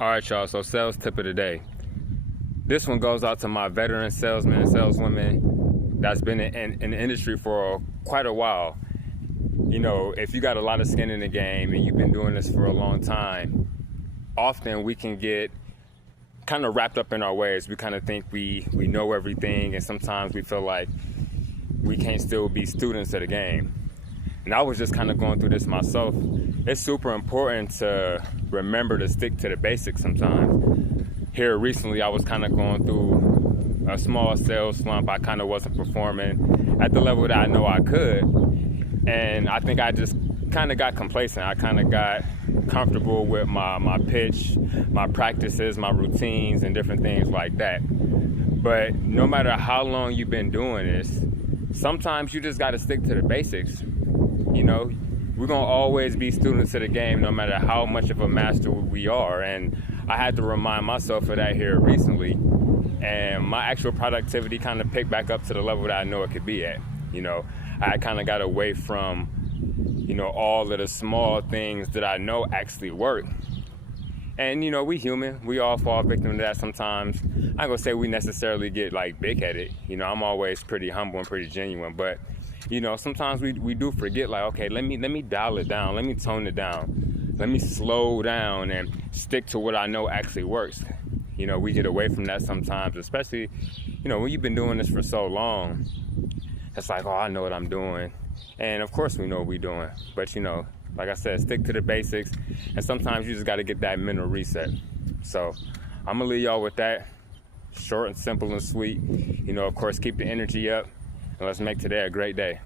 All right, y'all, so sales tip of the day. This one goes out to my veteran salesmen and saleswomen that's been in the industry for quite a while. You know, if you got a lot of skin in the game and you've been doing this for a long time, often we can get kind of wrapped up in our ways. We kind of think we know everything, and sometimes we feel like we can't still be students of the game. And I was just kind of going through this myself. It's super important to remember to stick to the basics sometimes. Here recently, I was kind of going through a small sales slump. I kind of wasn't performing at the level that I know I could. And I think I just kind of got complacent. I kind of got comfortable with my pitch, my practices, my routines, and different things like that. But no matter how long you've been doing this, sometimes you just got to stick to the basics. You know, we're going to always be students of the game no matter how much of a master we are. And I had to remind myself of that here recently. And my actual productivity kind of picked back up to the level that I know it could be at. You know, I kind of got away from, all of the small things that I know actually work. And, we human. We all fall victim to that sometimes. I ain't going to say we necessarily get, big-headed. I'm always pretty humble and pretty genuine. But, sometimes we do forget, okay, let me dial it down. Let me tone it down. Let me slow down and stick to what I know actually works. We get away from that sometimes, especially, when you've been doing this for so long. It's like, oh, I know what I'm doing. And, of course, we know what we're doing. But, like I said, stick to the basics. And sometimes you just got to get that mental reset. So I'm going to leave y'all with that. Short and simple and sweet. Of course, keep the energy up. And let's make today a great day.